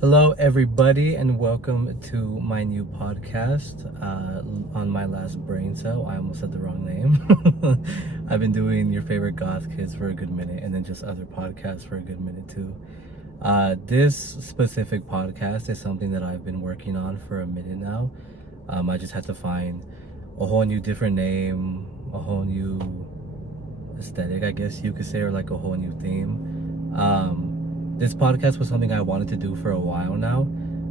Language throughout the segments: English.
Hello, everybody, and welcome to my new podcast. On my last brain cell, I almost said the wrong name. I've been doing your favorite goth kids for a good minute, and then just other podcasts for a good minute too. This specific podcast is something that I've been working on for a minute now. I just had to find a whole new different name, a whole new aesthetic, I guess you could say, or like a whole new theme. This podcast was something I wanted to do for a while now.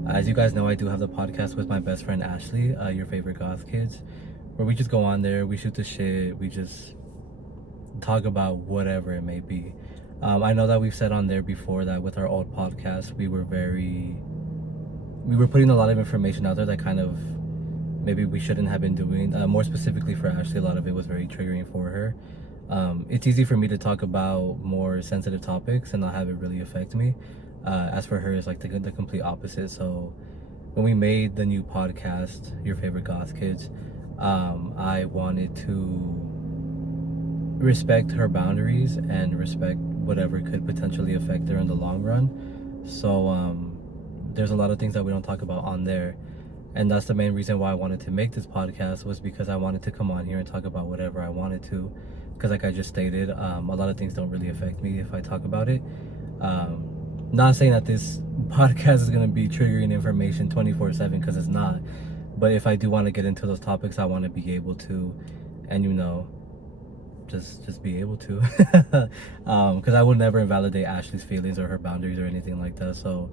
As you guys know, I do have the podcast with my best friend Ashley, your favorite goth kids, where we just go on there, we shoot the shit, we just talk about whatever it may be. I know that we've said on there before that with our old podcast, we were putting a lot of information out there that kind of maybe we shouldn't have been doing. More specifically for Ashley, a lot of it was very triggering for her. It's easy for me to talk about more sensitive topics and not have it really affect me. As for her, it's like the complete opposite. So when we made the new podcast, Your Favorite Goth Kids, I wanted to respect her boundaries and respect whatever could potentially affect her in the long run. So there's a lot of things that we don't talk about on there. And that's the main reason why I wanted to make this podcast, was because I wanted to come on here and talk about whatever I wanted to. Because like I just stated, a lot of things don't really affect me if I talk about it. Not saying that this podcast is going to be triggering information 24/7, because it's not. But if I do want to get into those topics, I want to be able to, and just be able to. Because I would never invalidate Ashley's feelings or her boundaries or anything like that. So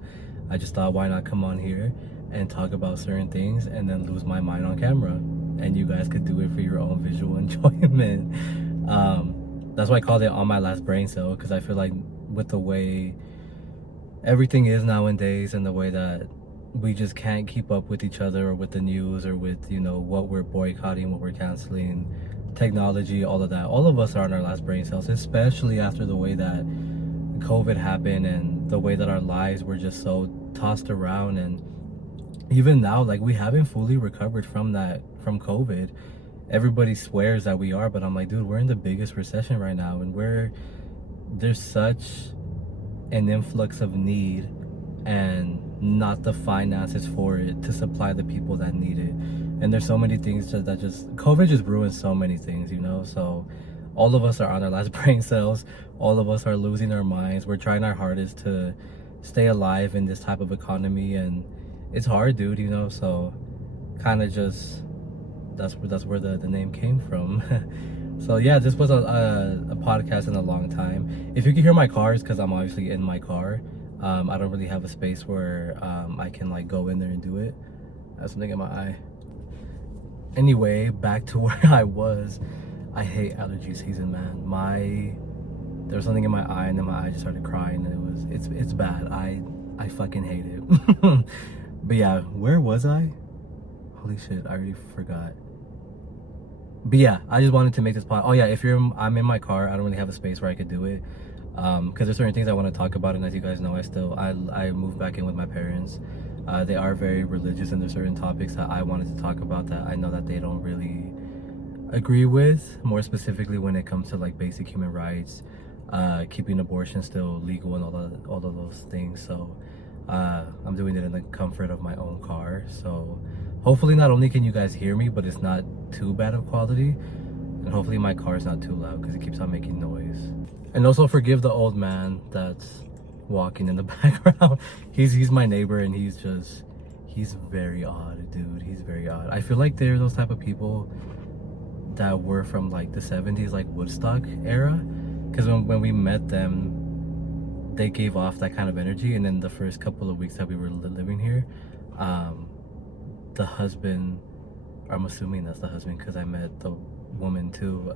I just thought, why not come on here and talk about certain things and then lose my mind on camera, and you guys could do it for your own visual enjoyment. That's why I called it On My Last Brain Cell, because I feel like with the way everything is nowadays and the way that we just can't keep up with each other or with the news or with what we're boycotting, what we're canceling, technology, all of that, all of us are on our last brain cells, especially after the way that COVID happened and the way that our lives were just so tossed around. And even now, like, we haven't fully recovered from COVID. Everybody swears that we are, but I'm like, dude, we're in the biggest recession right now, and there's such an influx of need and not the finances for it to supply the people that need it. And there's so many things that just COVID just ruined so many things, so all of us are on our last brain cells, all of us are losing our minds. We're trying our hardest to stay alive in this type of economy, and it's hard, dude, so kind of just that's where the name came from. So yeah, this was a podcast in a long time. If you can hear my cars, because I'm obviously in my car, I don't really have a space where I can like go in there and do it. I have something in my eye. Anyway, back to where I was. I hate allergy season, man. There was something in my eye, and then my eye just started crying, and it's bad. I fucking hate it. But yeah, where was I? Holy shit, I already forgot. But yeah, I just wanted to make this pod. Oh yeah, I'm in my car. I don't really have a space where I could do it, because there's certain things I want to talk about, and as you guys know, I moved back in with my parents. They are very religious, and there's certain topics that I wanted to talk about that I know that they don't really agree with. More specifically, when it comes to like basic human rights, keeping abortion still legal, and all of those things. So I'm doing it in the comfort of my own car. So hopefully not only can you guys hear me, but it's not too bad of quality, and hopefully my car is not too loud because it keeps on making noise. And also forgive the old man that's walking in the background. He's my neighbor, and he's very odd, dude. He's very odd. I feel like they're those type of people that were from like the 70s, like Woodstock era, because when we met them, they gave off that kind of energy. And then the first couple of weeks that we were living here, the husband, I'm assuming that's the husband because I met the woman too,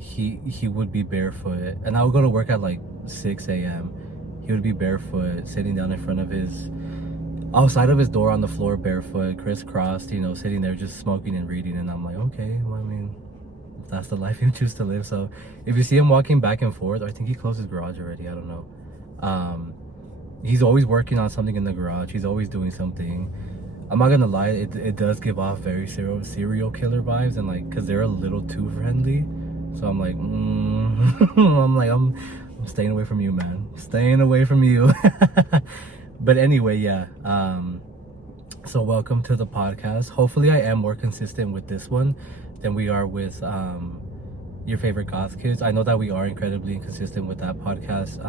he would be barefoot, and I would go to work at like 6 a.m. He would be barefoot, sitting down in front of outside of his door on the floor, barefoot, crisscrossed, sitting there just smoking and reading. And I'm like, okay, well, I mean, if that's the life you choose to live. So if you see him walking back and forth, I think he closed his garage already, I don't know. He's always working on something in the garage. He's always doing something. I'm not gonna lie, it does give off very serial killer vibes, and like, because they're a little too friendly. So I'm like, I'm staying away from you, man. Staying away from you. But anyway, yeah. So welcome to the podcast. Hopefully I am more consistent with this one than we are with your favorite goth kids. I know that we are incredibly inconsistent with that podcast.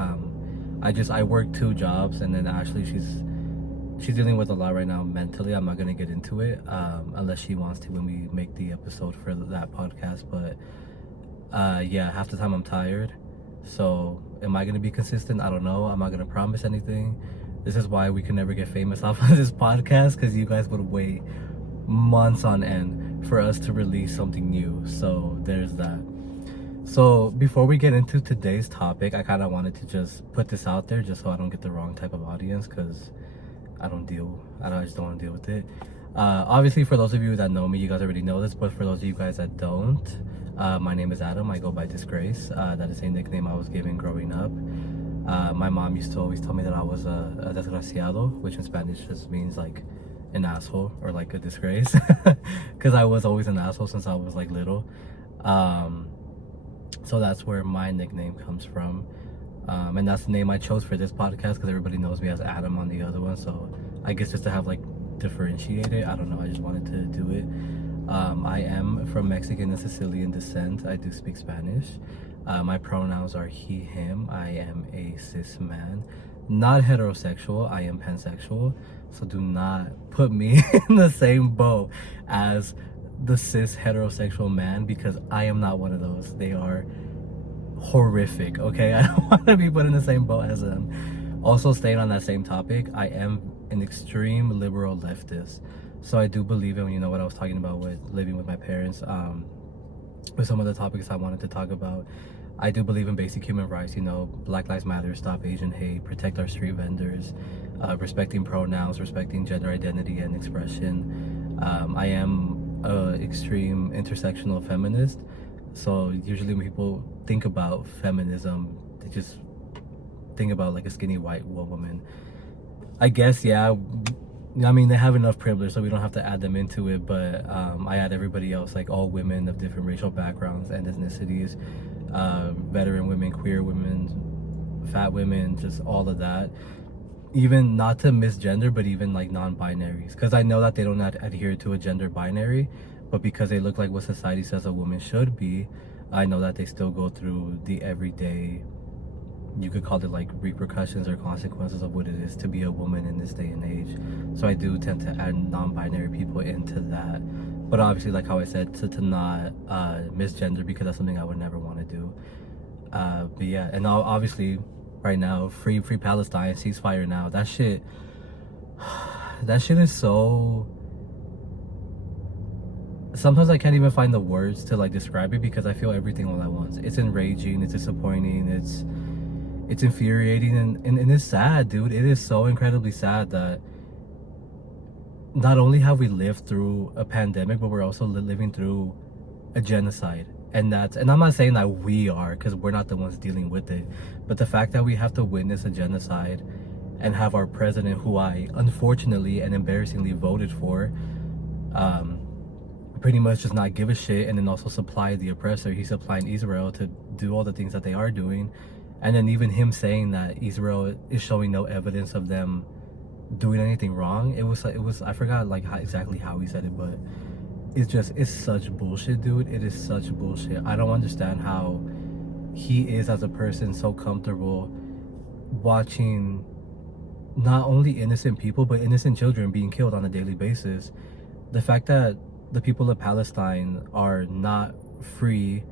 I work 2 jobs, and then Ashley, she's dealing with a lot right now mentally. I'm not gonna get into it unless she wants to when we make the episode for that podcast. But yeah, half the time I'm tired. So am I gonna be consistent? I don't know. I'm not gonna promise anything. This is why we can never get famous off of this podcast, because you guys would wait months on end for us to release something new. So there's that. So before we get into today's topic, I kind of wanted to just put this out there just so I don't get the wrong type of audience, because I just don't want to deal with it. Obviously, for those of you that know me, you guys already know this, but for those of you guys that don't, my name is Adam. I go by Disgrace. That is a nickname I was given growing up. My mom used to always tell me that I was a desgraciado, which in Spanish just means like an asshole or like a disgrace, because I was always an asshole since I was like little. So that's where my nickname comes from, and that's the name I chose for this podcast, because everybody knows me as Adam on the other one. So I guess just to have like differentiate it, I don't know, I just wanted to do it. I am from Mexican and Sicilian descent. I do speak Spanish. My pronouns are he, him. I am a cis man, not heterosexual. I am pansexual. So do not put me in the same boat as the cis heterosexual man, because I am not one of those. They are horrific, okay? I don't want to be put in the same boat as them. Also, staying on that same topic, I am an extreme liberal leftist. So I do believe in, you know, what I was talking about with living with my parents, with some of the topics I wanted to talk about. I do believe in basic human rights, you know, Black Lives Matter, stop Asian hate, protect our street vendors, respecting pronouns, respecting gender identity and expression. I am an extreme intersectional feminist. So usually when people think about feminism, they just think about like a skinny white woman. I guess, yeah. I mean, they have enough privilege, so we don't have to add them into it, but I add everybody else, like all women of different racial backgrounds and ethnicities, veteran women, queer women, fat women, just all of that. Even not to misgender, but even like non-binaries, because I know that they don't adhere to a gender binary, but because they look like what society says a woman should be, I know that they still go through the everyday, you could call it like repercussions or consequences of what it is to be a woman in this day and age. So I do tend to add non-binary people into that, but obviously, like how I said, to not misgender, because that's something I would never want to do. But yeah, and obviously right now, free Palestine, ceasefire now, that shit is so, sometimes I can't even find the words to like describe it, because I feel everything all at once. It's enraging, it's disappointing, it's infuriating, and it's sad, dude. It is so incredibly sad that not only have we lived through a pandemic, but we're also living through a genocide. And I'm not saying that we are, because we're not the ones dealing with it, but the fact that we have to witness a genocide and have our president, who I unfortunately and embarrassingly voted for, pretty much just not give a shit, and then also supply the oppressor. He's supplying Israel to do all the things that they are doing. And then even him saying that Israel is showing no evidence of them doing anything wrong. It was I forgot like exactly how he said it, but it's such bullshit, dude. It is such bullshit. I don't understand how he is as a person so comfortable watching not only innocent people, but innocent children being killed on a daily basis. The fact that the people of Palestine are not free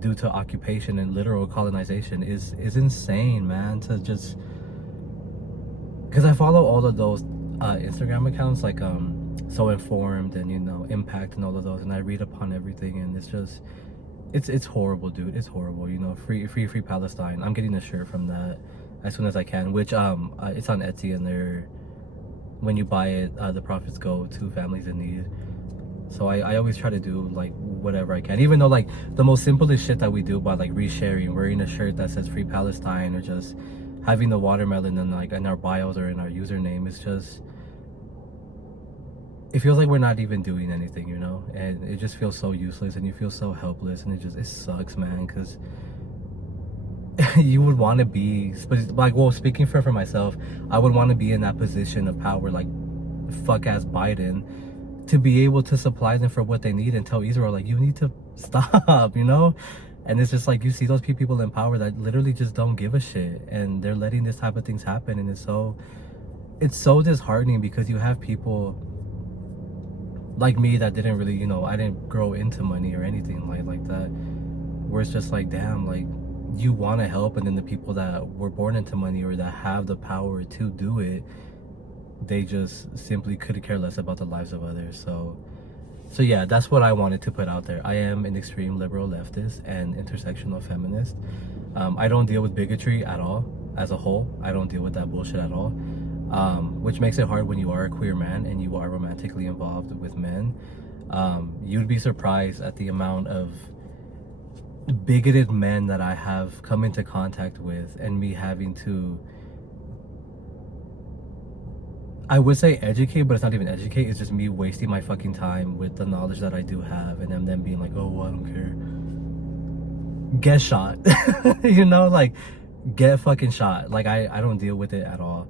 due to occupation and literal colonization is insane, man. To just, because I follow all of those Instagram accounts, like So Informed and, you know, Impact and all of those, and I read upon everything, and it's just, it's horrible, dude. It's horrible. You know, free Palestine. I'm getting a shirt from that as soon as I can, which it's on Etsy, and they're, when you buy it, the profits go to families in need. So I always try to do like whatever I can, even though like the most simplest shit that we do, by like resharing, wearing a shirt that says Free Palestine, or just having the watermelon in like in our bios or in our username, is just, it feels like we're not even doing anything, you know, and it just feels so useless, and you feel so helpless, and it sucks, man, because you would want to be, like, well, speaking for myself, I would want to be in that position of power, like fuck ass Biden, to be able to supply them for what they need and tell Israel, like, you need to stop, you know? And it's just like, you see those people in power that literally just don't give a shit, and they're letting this type of things happen. And it's so disheartening, because you have people like me that didn't really, you know, I didn't grow into money or anything like that, where it's just like, damn, like, you want to help, and then the people that were born into money or that have the power to do it, they just simply couldn't care less about the lives of others. So yeah, that's what I wanted to put out there. I am an extreme liberal leftist and intersectional feminist. I don't deal with bigotry at all. As a whole, I don't deal with that bullshit at all, which makes it hard when you are a queer man and you are romantically involved with men. You'd be surprised at the amount of bigoted men that I have come into contact with, and me having to, I would say educate, but it's not even educate. It's just me wasting my fucking time with the knowledge that I do have, and then them being like, oh, well, I don't care. Get shot. You know, like, get fucking shot. Like, I don't deal with it at all.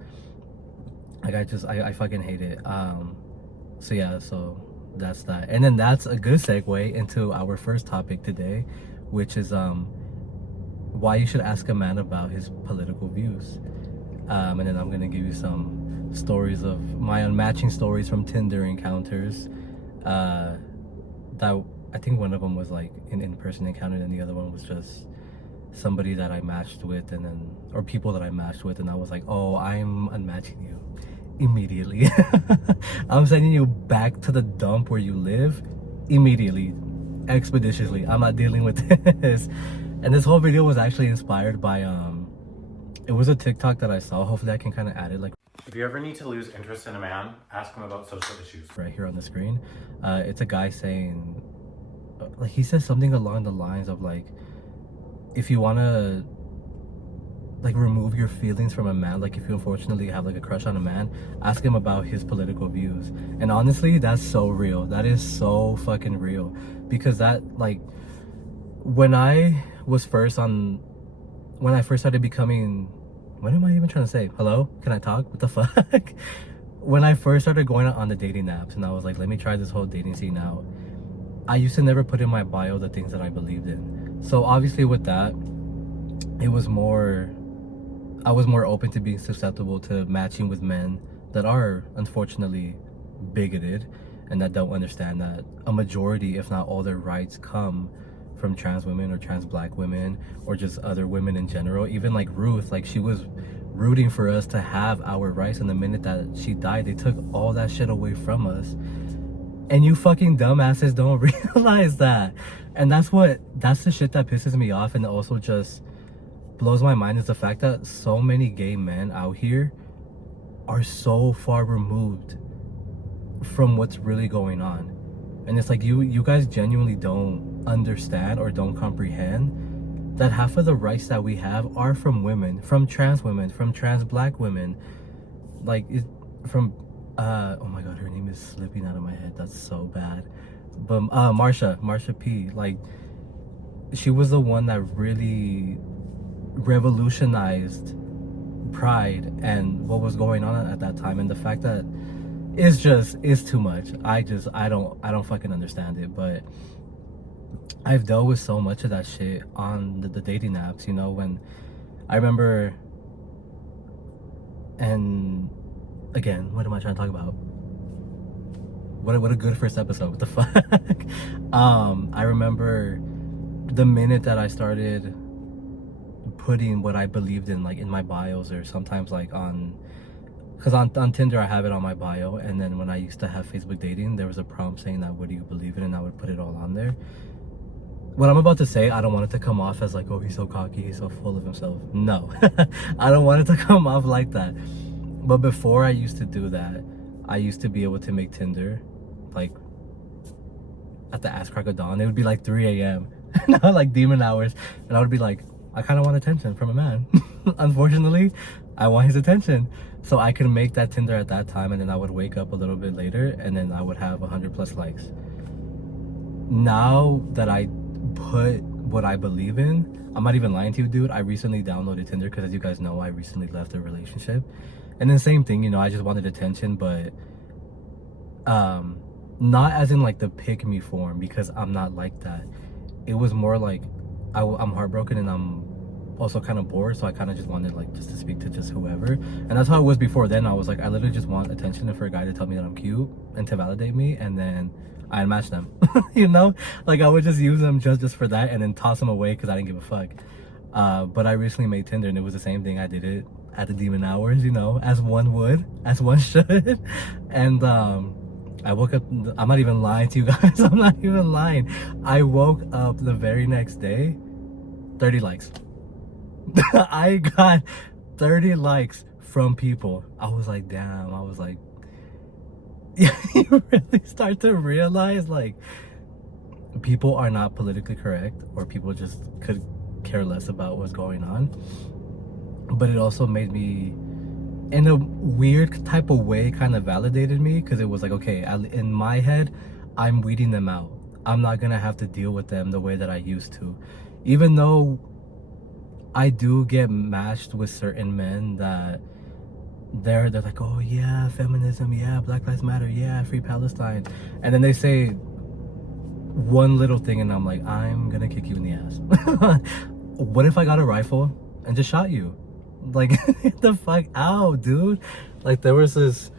Like, I fucking hate it. So yeah, so that's that. And then that's a good segue into our first topic today, which is why you should ask a man about his political views. And then I'm gonna give you some stories of my unmatching stories from Tinder encounters. That I think one of them was like an in-person encounter, and the other one was just somebody that I matched with, and then, or people that I matched with, and I was like, oh, I'm unmatching you immediately. I'm sending you back to the dump where you live immediately, expeditiously. I'm not dealing with this. And this whole video was actually inspired by it was a TikTok that I saw. Hopefully I can kind of add it, like, if you ever need to lose interest in a man, ask him about social issues. Right here on the screen. It's a guy saying, like, he says something along the lines of like, if you want to like remove your feelings from a man, like if you unfortunately have like a crush on a man, ask him about his political views. And honestly, that's so real. That is so fucking real, because that, like, when I first started becoming, what am I even trying to say? Hello? Can I talk? What the fuck? When I first started going on the dating apps, and I was like, let me try this whole dating scene out, I used to never put in my bio the things that I believed in. So obviously with that, I was more open to being susceptible to matching with men that are unfortunately bigoted, and that don't understand that a majority, if not all, their rights come from trans women or trans black women, or just other women in general. Even like Ruth, like, she was rooting for us to have our rights, and the minute that she died, they took all that shit away from us. And you fucking dumbasses don't realize that. And that's the shit that pisses me off, and also just blows my mind, is the fact that so many gay men out here are so far removed from what's really going on. And it's like, you guys genuinely don't understand or don't comprehend that half of the rights that we have are from women, from trans black women, like, from oh my god, her name is slipping out of my head, that's so bad, but Marsha P, like, she was the one that really revolutionized pride and what was going on at that time. And the fact that it's too much. I don't fucking understand it. But I've dealt with so much of that shit on the dating apps, you know, when I remember, and again, what am I trying to talk about? What a good first episode. What the fuck? I remember the minute that I started putting what I believed in, like, in my bios, or sometimes like because on Tinder I have it on my bio, and then when I used to have Facebook dating, there was a prompt saying that, what do you believe in, and I would put it all on there. What I'm about to say, I don't want it to come off as like, oh, he's so cocky, he's so full of himself. No. I don't want it to come off like that. But before I used to do that, I used to be able to make Tinder like at the ass crack of dawn. It would be like 3 a.m. like demon hours, and I would be like, I kind of want attention from a man. Unfortunately, I want his attention. So I could make that Tinder at that time, and then I would wake up a little bit later, and then I would have 100+ likes. Now that I put what I believe in. I'm not even lying to you, dude. I recently downloaded Tinder because, as you guys know, I recently left a relationship. And then same thing, you know, I just wanted attention, but not as in like the pick me form, because I'm not like that. It was more like I'm heartbroken and I'm also kind of bored, so I kind of just wanted like just to speak to just whoever. And that's how it was before then. I was like, I literally just want attention and for a guy to tell me that I'm cute and to validate me, and then I unmatch them. You know, like I would just use them just for that and then toss them away because I didn't give a fuck. But I recently made Tinder and it was the same thing. I did it at the demon hours, you know, as one would, as one should. And I woke up, I'm not even lying to you guys, I'm not even lying. I woke up the very next day, 30 likes. I got 30 likes from people. I was like, damn. I was like, yeah, you really start to realize like people are not politically correct, or people just could care less about what's going on. But it also made me, in a weird type of way, kind of validated me, because it was like, okay, in my head, I'm weeding them out. I'm not gonna have to deal with them the way that I used to, even though I do get matched with certain men that they're like, oh yeah, feminism, yeah, Black Lives Matter, yeah, free Palestine, and then they say one little thing and I'm like, I'm gonna kick you in the ass. What if I got a rifle and just shot you? Like, get the fuck out, dude. Like there was this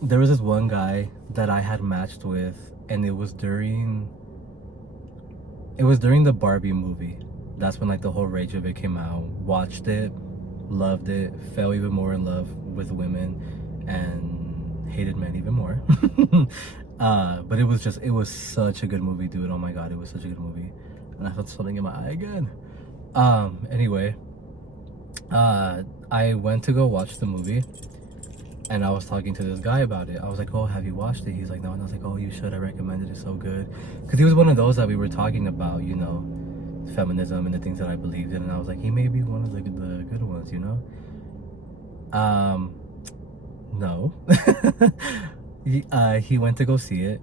one guy that I had matched with, and it was during the Barbie movie. That's when like the whole rage of it came out. Watched it, loved it, fell even more in love with women, and hated men even more. But it was such a good movie, dude. Oh my god, it was such a good movie. And I felt something in my eye again. Anyway, I went to go watch the movie, and I was talking to this guy about it. I was like, oh, have you watched it? He's like, no. And I was like, oh, you should. I recommend it. It's so good. Because he was one of those that we were talking about, you know, feminism and the things that I believed in. And I was like, he may be one of the good ones, you know? No. He went to go see it,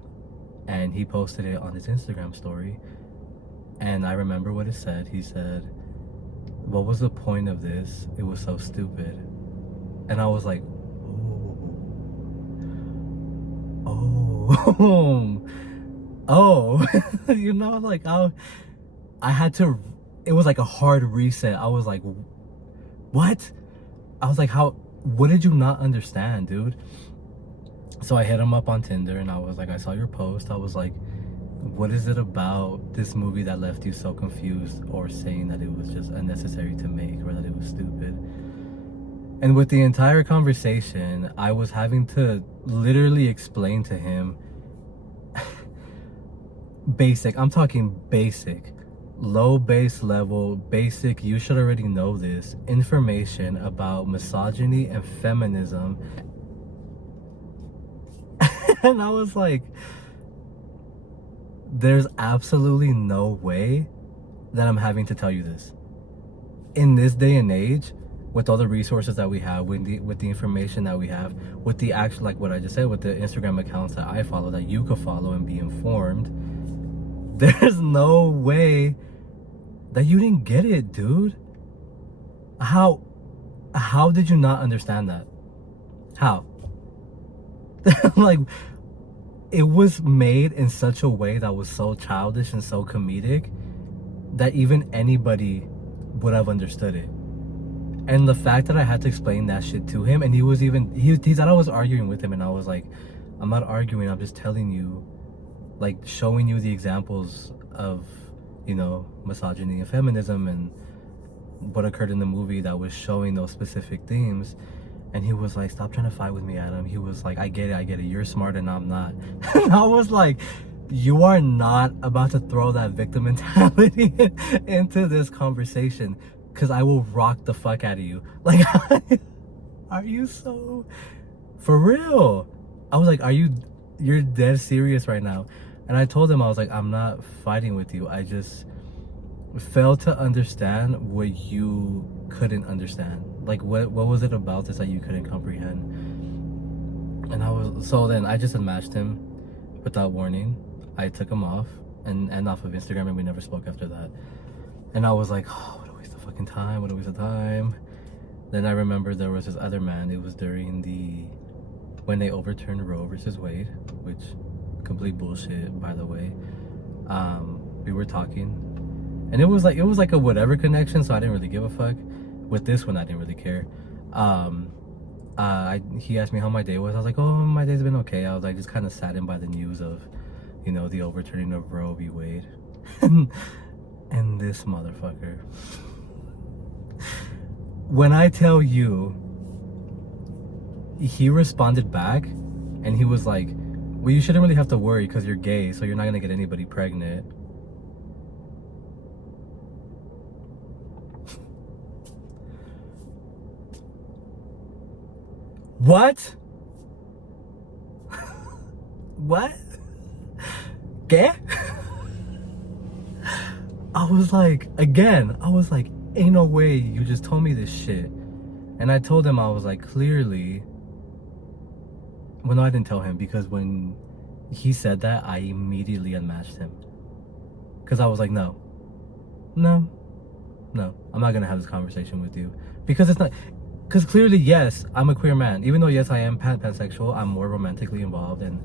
and he posted it on his Instagram story. And I remember what it said. He said, what was the point of this? It was so stupid. And I was like, oh, you know, like I had to, it was like a hard reset. I was like, what? I was like, what did you not understand, dude? So I hit him up on Tinder and I was like, I saw your post. I was like, what is it about this movie that left you so confused, or saying that it was just unnecessary to make, or that it was stupid? And with the entire conversation, I was having to literally explain to him basic, I'm talking basic, low base level, basic, you should already know this, information about misogyny and feminism. And I was like, there's absolutely no way that I'm having to tell you this. In this day and age, with all the resources that we have, with the information that we have, with the actual, like what I just said, with the Instagram accounts that I follow, that you could follow and be informed, there's no way that you didn't get it, dude. How did you not understand that? How? Like, it was made in such a way that was so childish and so comedic that even anybody would have understood it. And the fact that I had to explain that shit to him, and he thought I was arguing with him, and I was like, I'm not arguing, I'm just telling you, like, showing you the examples of, you know, misogyny and feminism and what occurred in the movie that was showing those specific themes. And he was like, stop trying to fight with me, Adam. He was like, I get it, you're smart and I'm not. And I was like, you are not about to throw that victim mentality into this conversation, because I will rock the fuck out of you. Like, are you so for real? I was like, you're dead serious right now? And I told him, I was like, I'm not fighting with you, I just failed to understand what you couldn't understand. Like, what was it about this that you couldn't comprehend? And so then I just unmatched him without warning. I took him off and off of Instagram, and we never spoke after that. And I was like, oh, what a waste of fucking time, what a waste of time. Then I remember there was this other man. It was during when they overturned Roe versus Wade, which complete bullshit, by the way. We were talking, and it was like a whatever connection, so I didn't really give a fuck. With this one, I didn't really care. He asked me how my day was. I was like, oh, my day's been okay. I was like, just kind of saddened by the news of, the overturning of Roe v. Wade. And this motherfucker, when I tell you, he responded back and he was like, well, you shouldn't really have to worry because you're gay, so you're not gonna get anybody pregnant. What? What? Gay? I was like, ain't no way you just told me this shit. And I told him, I was like, clearly. Well, no, I didn't tell him, because when he said that, I immediately unmatched him. Because I was like, no, I'm not gonna have this conversation with you. Because it's not, because clearly, yes, I'm a queer man. Even though, yes, I am pansexual, I'm more romantically involved, and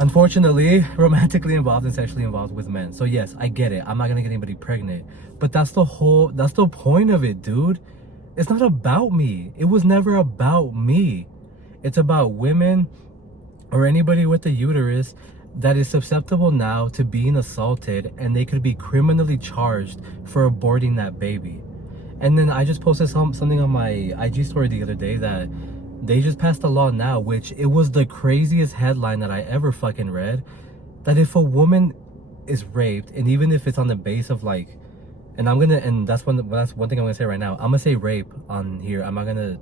unfortunately, romantically involved and sexually involved with men. So yes, I get it. I'm not gonna get anybody pregnant. But that's the point of it, dude. It's not about me. It was never about me. It's about women or anybody with a uterus that is susceptible now to being assaulted, and they could be criminally charged for aborting that baby. And then I just posted something on my IG story the other day that they just passed a law now, which it was the craziest headline that I ever fucking read, that if a woman is raped, and even if it's on the base of like, that's one thing I'm gonna say right now. I'm gonna say rape on here. I'm not gonna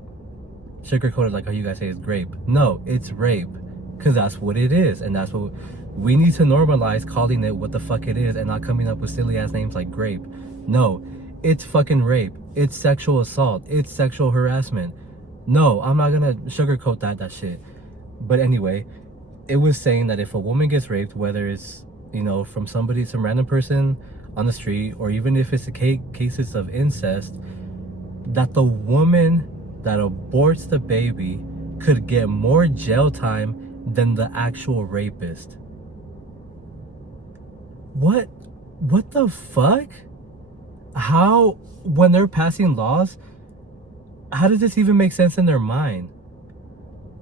sugarcoat it like how you guys say it's grape. No, it's rape, because that's what it is, and that's what we need to normalize, calling it what the fuck it is, and not coming up with silly ass names like grape. No, it's fucking rape. It's sexual assault. It's sexual harassment. No, I'm not gonna sugarcoat that shit. But anyway, it was saying that if a woman gets raped, whether it's, from some random person on the street, or even if it's cases of incest, that the woman that aborts the baby could get more jail time than the actual rapist. What the fuck? How, when they're passing laws, how does this even make sense in their mind?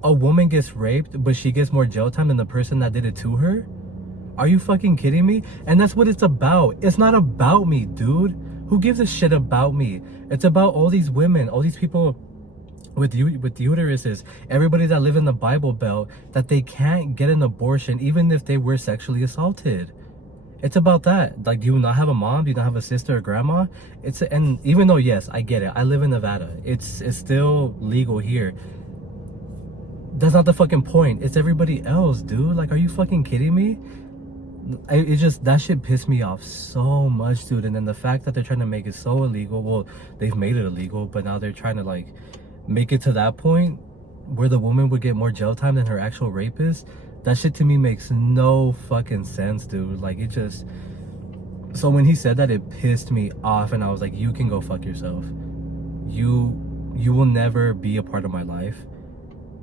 A woman gets raped, but she gets more jail time than the person that did it to her? Are you fucking kidding me? And that's what it's about. It's not about me, dude. Who gives a shit about me? It's about all these women, all these people with uteruses, everybody that live in the Bible Belt, that they can't get an abortion even if they were sexually assaulted. It's about that. Like, do you not have a mom? Do you not have a sister or grandma? And even though, yes, I get it. I live in Nevada. It's still legal here. That's not the fucking point. It's everybody else, dude. Like, are you fucking kidding me? That shit pissed me off so much, dude. And then the fact that they're trying to make it so illegal. Well, they've made it illegal, but now they're trying to, like, make it to that point where the woman would get more jail time than her actual rapist. That shit to me makes no fucking sense, dude. Like, so when he said that, it pissed me off, and I was like, you can go fuck yourself. You will never be a part of my life.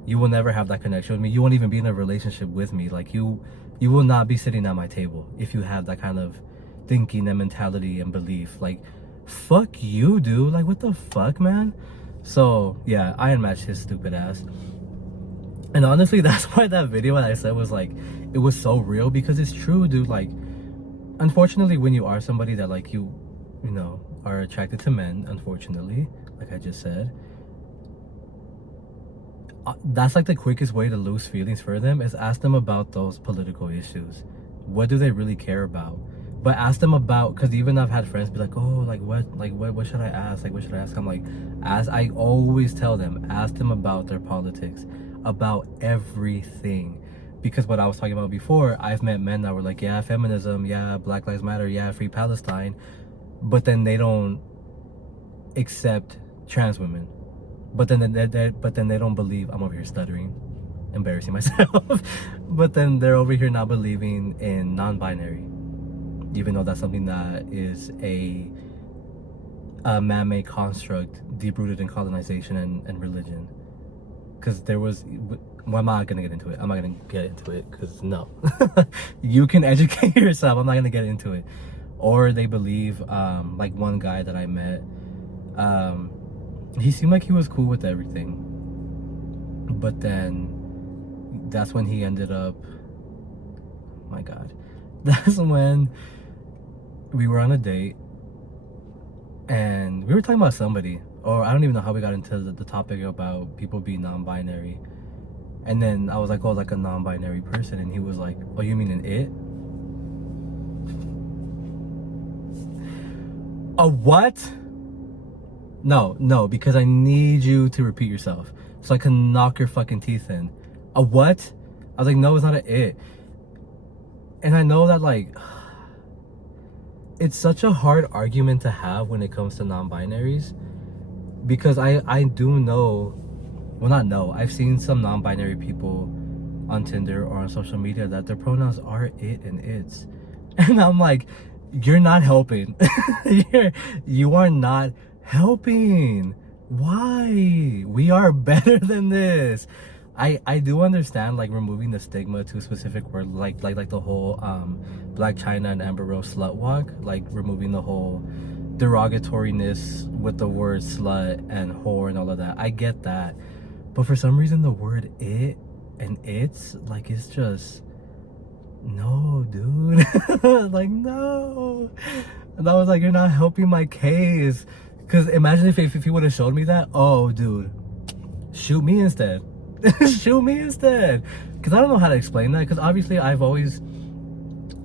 You will never have that connection with me. You won't even be in a relationship with me. Like, you will not be sitting at my table if you have that kind of thinking and mentality and belief. Like, fuck you, dude. Like, what the fuck, man? So yeah, I unmatched his stupid ass. And honestly, that's why that video that I said was like, it was so real, because it's true, dude. Like, unfortunately, when you are somebody that, like, you are attracted to men, unfortunately, like I just said, that's like the quickest way to lose feelings for them, is ask them about those political issues. What do they really care about? But ask them about, because even I've had friends be like, oh, what should I ask? Like, what should I ask? I'm like, I always tell them, ask them about their politics, about everything. Because what I was talking about before, I've met men that were like, yeah, feminism, yeah, Black Lives Matter, yeah, free Palestine, but then they don't accept trans women. But then they don't believe, I'm over here stuttering, embarrassing myself. But then they're over here not believing in non-binary, even though that's something that is a a man-made construct deep rooted in colonization and religion. Because there was, well, I'm not gonna get into it. I'm not gonna get into it because no. You can educate yourself. I'm not gonna get into it. Or they believe, like one guy that I met, he seemed like he was cool with everything, but then that's when he ended up, my god, that's when we were on a date and we were talking about somebody, or I don't even know how we got into the topic about people being non-binary. And then I was like, oh, like a non-binary person, and he was like, oh, you mean an it? A what? No, because I need you to repeat yourself so I can knock your fucking teeth in. A what? I was like, no, it's not an it. And I know that, like, it's such a hard argument to have when it comes to non-binaries, because I do know, well, not know, I've seen some non-binary people on Tinder or on social media that their pronouns are it and its. And I'm like, you're not helping. You are not helping. Why? We are better than this. I do understand, like, removing the stigma to a specific word, like the whole Black China and Amber Rose slut walk, like removing the whole derogatoriness with the word slut and whore and all of that. I get that, but for some reason the word it and it's, like, it's just, no, dude. Like, no. And I was like, you're not helping my case. Because imagine if you would have showed me that. Oh, dude, shoot me instead. Shoot me instead. Because I don't know how to explain that, because obviously I've always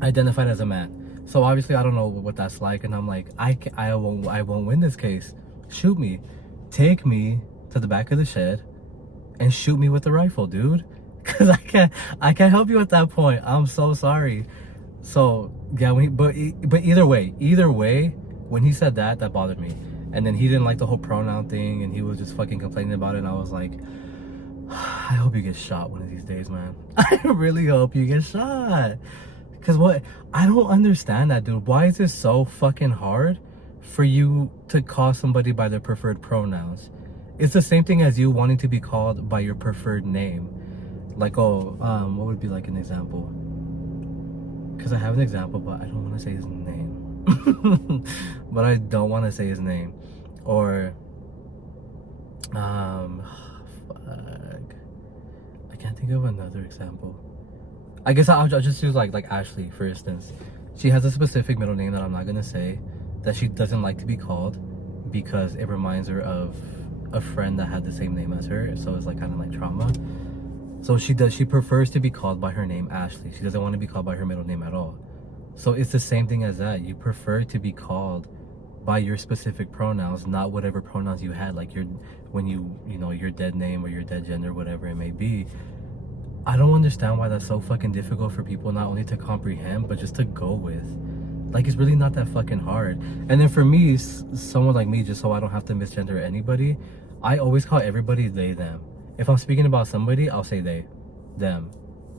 identified as a man, so obviously I don't know what that's like. And I'm like, I won't win this case. Shoot me. Take me to the back of the shed and shoot me with the rifle, dude. Because I can't help you at that point. I'm so sorry. So yeah, but either way, when he said that bothered me. And then he didn't like the whole pronoun thing, and he was just fucking complaining about it. And I was like, I hope you get shot one of these days, man. I really hope you get shot. Because what, I don't understand that, dude. Why is it so fucking hard for you to call somebody by their preferred pronouns? It's the same thing as you wanting to be called by your preferred name. Like, oh, what would be like an example? Because I have an example, but I don't want to say his name. But I don't want to say his name. Or, fuck. I can't think of another example. I guess I'll just use like Ashley, for instance. She has a specific middle name that I'm not gonna say, that she doesn't like to be called because it reminds her of a friend that had the same name as her. So it's like kind of like trauma. So she prefers to be called by her name, Ashley. She doesn't want to be called by her middle name at all. So it's the same thing as that. You prefer to be called by your specific pronouns, not whatever pronouns you had, like when you know, your dead name or your dead gender, whatever it may be. I don't understand why that's so fucking difficult for people not only to comprehend, but just to go with. Like, it's really not that fucking hard. And then for me, someone like me, just so I don't have to misgender anybody, I always call everybody they, them. If I'm speaking about somebody, I'll say they, them.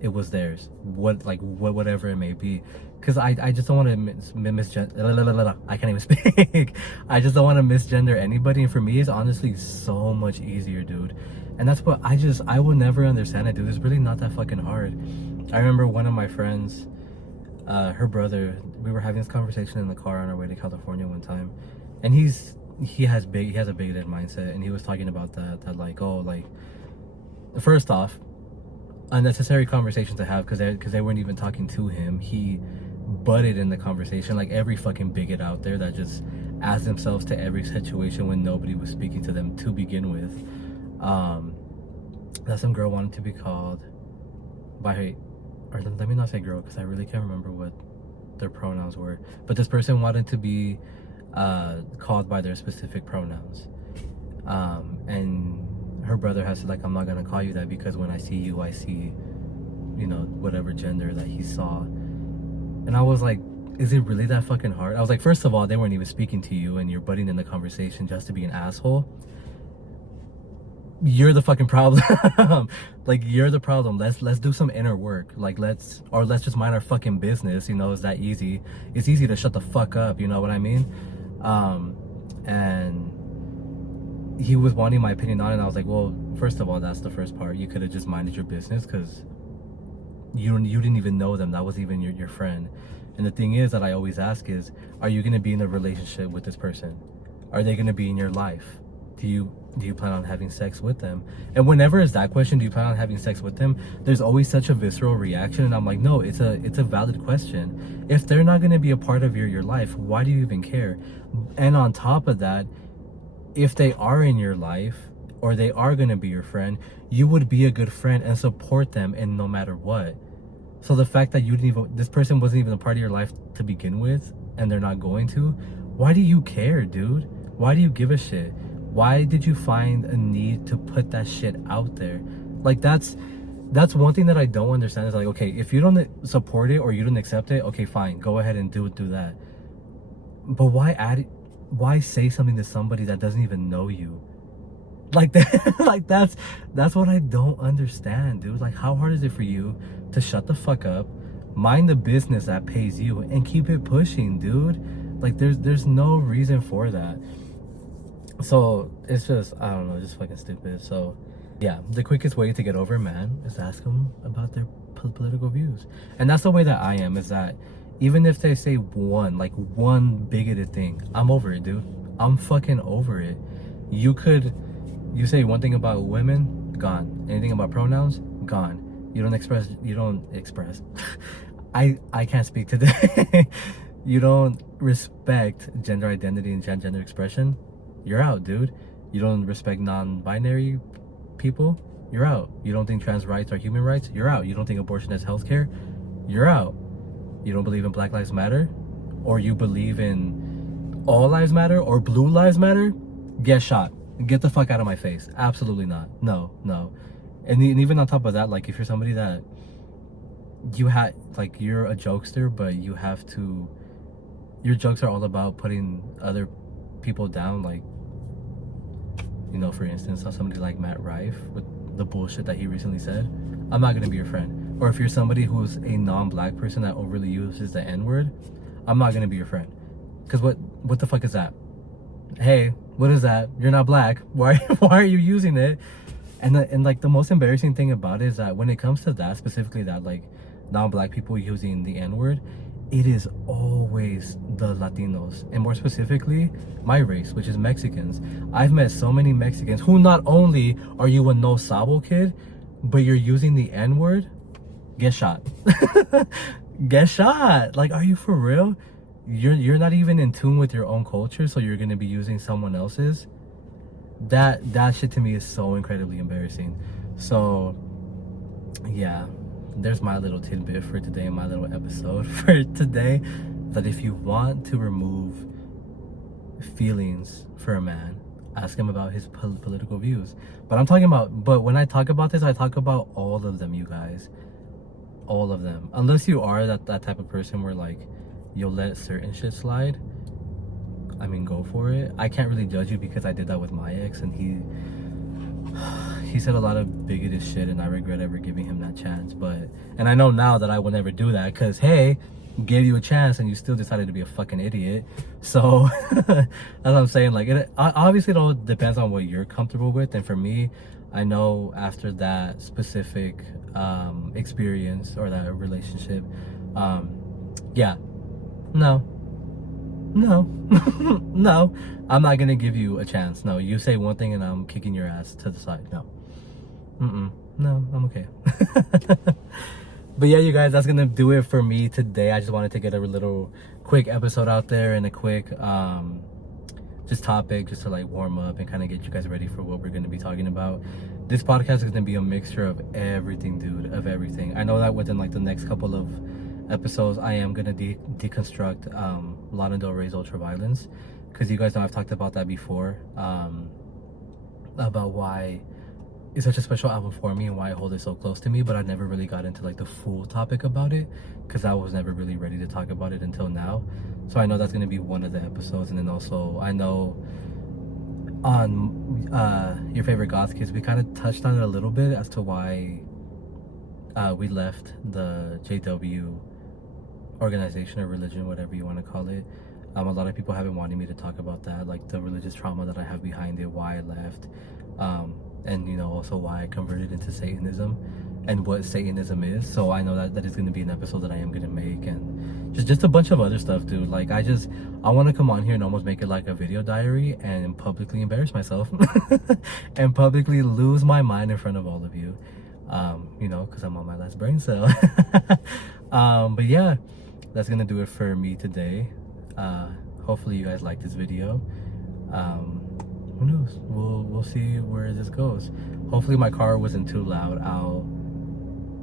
It was theirs. Whatever it may be. Because I just don't want to misgender. I can't even speak. I just don't want to misgender anybody. And for me, it's honestly so much easier, dude. And that's what I will never understand it, dude. It's really not that fucking hard. I remember one of my friends, her brother, we were having this conversation in the car on our way to California one time. And he has a bigoted mindset. And he was talking about that like, oh, like, first off, unnecessary conversation to have, because they weren't even talking to him. He butted in the conversation, like every fucking bigot out there that just adds themselves to every situation when nobody was speaking to them to begin with. That some girl wanted to be called by, or let me not say girl, because I really can't remember what their pronouns were, but this person wanted to be called by their specific pronouns, and her brother has said, like, I'm not gonna call you that because when I see you, I see, you know, whatever gender that he saw. And I was like, is it really that fucking hard? I was like, first of all, they weren't even speaking to you and you're butting in the conversation just to be an asshole. You're the fucking problem. Like, you're the problem. Let's do some inner work. Like, let's just mind our fucking business. You know, it's that easy. It's easy to shut the fuck up, you know what I mean? and he was wanting my opinion on it, and I was like, well, first of all, that's the first part. You could have just minded your business, because you didn't even know them. That was even your friend. And the thing is that I always ask is, are you going to be in a relationship with this person? Are they going to be in your life? Do you plan on having sex with them? And whenever it's that question, do you plan on having sex with them, there's always such a visceral reaction, and I'm like, no, it's a valid question. If they're not going to be a part of your life, why do you even care? And on top of that, if they are in your life, or they are going to be your friend, you would be a good friend and support them in no matter what. So the fact that this person wasn't even a part of your life to begin with, and they're not going to, why do you care, dude? Why do you give a shit? Why did you find a need to put that shit out there? Like, that's one thing that I don't understand, is like, okay, if you don't support it or you don't accept it, okay, fine, go ahead and do that. But why say something to somebody that doesn't even know you? Like that, like that's what I don't understand, dude. Like, how hard is it for you to shut the fuck up, mind the business that pays you, and keep it pushing, dude? Like, there's no reason for that. So it's just, I don't know, just fucking stupid. So yeah, the quickest way to get over a man is ask them about their political views. And that's the way that I am, is that even if they say one bigoted thing, I'm over it, dude. I'm fucking over it. You say one thing about women, gone. Anything about pronouns, gone. You don't express. I can't speak today. You don't respect gender identity and gender expression, you're out, dude. You don't respect non-binary people, you're out. You don't think trans rights are human rights, you're out. You don't think abortion is healthcare, you're out. You don't believe in Black Lives Matter, or you believe in All Lives Matter or Blue Lives Matter, get shot. Get the fuck out of my face. Absolutely not. No. And even on top of that, like, if you're somebody that you're a jokester, but your jokes are all about putting other people down, like, for instance, somebody like Matt Rife with the bullshit that he recently said, I'm not gonna be your friend. Or if you're somebody who's a non-black person that overly uses the N-word, I'm not gonna be your friend. Because what the fuck is that? Hey, what is that? You're not black. Why are you using it? And like, the most embarrassing thing about it is that when it comes to that, specifically that, like, non-black people using the N-word, it is always the Latinos, and more specifically my race, which is Mexicans. I've met so many Mexicans who, not only are you a no sabo kid, but you're using the N-word, get shot. Get shot. Like, are you for real? You're not even in tune with your own culture, so you're gonna be using someone else's. That shit to me is so incredibly embarrassing. So yeah, there's my little tidbit for today, my little episode for today, that if you want to remove feelings for a man, ask him about his political views. But when I talk about this, I talk about all of them, you guys. All of them. Unless you are that type of person where, like, you'll let certain shit slide, I mean, go for it. I can't really judge you, because I did that with my ex, and he said a lot of bigoted shit, and I regret ever giving him that chance. And I know now that I will never do that, because, hey, gave you a chance and you still decided to be a fucking idiot. So that's what I'm saying. Like, obviously it all depends on what you're comfortable with. And for me, I know after that specific experience or that relationship, yeah, no, no, I'm not gonna give you a chance. No, you say one thing and I'm kicking your ass to the side. No, no, I'm okay. But yeah, you guys, that's gonna do it for me today. I just wanted to get a little quick episode out there, and a quick just topic, just to like warm up and kind of get you guys ready for what we're gonna be talking about. This podcast is gonna be a mixture of everything, dude, of everything. I know that within like the next couple of episodes, I am gonna deconstruct Lana Del Rey's Ultraviolence, because you guys know I've talked about that before, about why it's such a special album for me and why I hold it so close to me. But I never really got into like the full topic about it, because I was never really ready to talk about it until now. So I know that's gonna be one of the episodes. And then also, I know on Your Favorite Goth Kids, we kind of touched on it a little bit as to why we left the JW organization or religion, whatever you want to call it. A lot of people have been wanting me to talk about that, like the religious trauma that I have behind it, why I left, and you know, also why I converted into Satanism and what Satanism is. So I know that is going to be an episode that I am going to make, and just a bunch of other stuff, dude. Like I want to come on here and almost make it like a video diary and publicly embarrass myself and publicly lose my mind in front of all of you, you know, because I'm on my last brain cell. But yeah, that's gonna do it for me today. Hopefully you guys like this video. Who knows, we'll see where this goes. Hopefully my car wasn't too loud,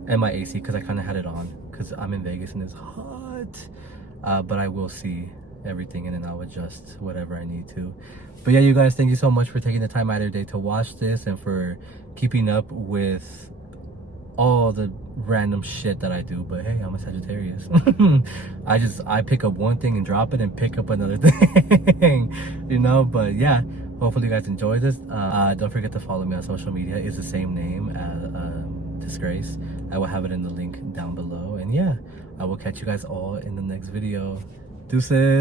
and my AC, because I kind of had it on because I'm in Vegas and it's hot. But I will see everything and then I'll adjust whatever I need to. But yeah, you guys, thank you so much for taking the time out of your day to watch this and for keeping up with all the random shit that I do. But hey, I'm a Sagittarius. I pick up one thing and drop it and pick up another thing, you know. But yeah, hopefully you guys enjoy this. Don't forget to follow me on social media. It's the same name as Disgrace. I will have it in the link down below. And yeah, I will catch you guys all in the next video. Deuces.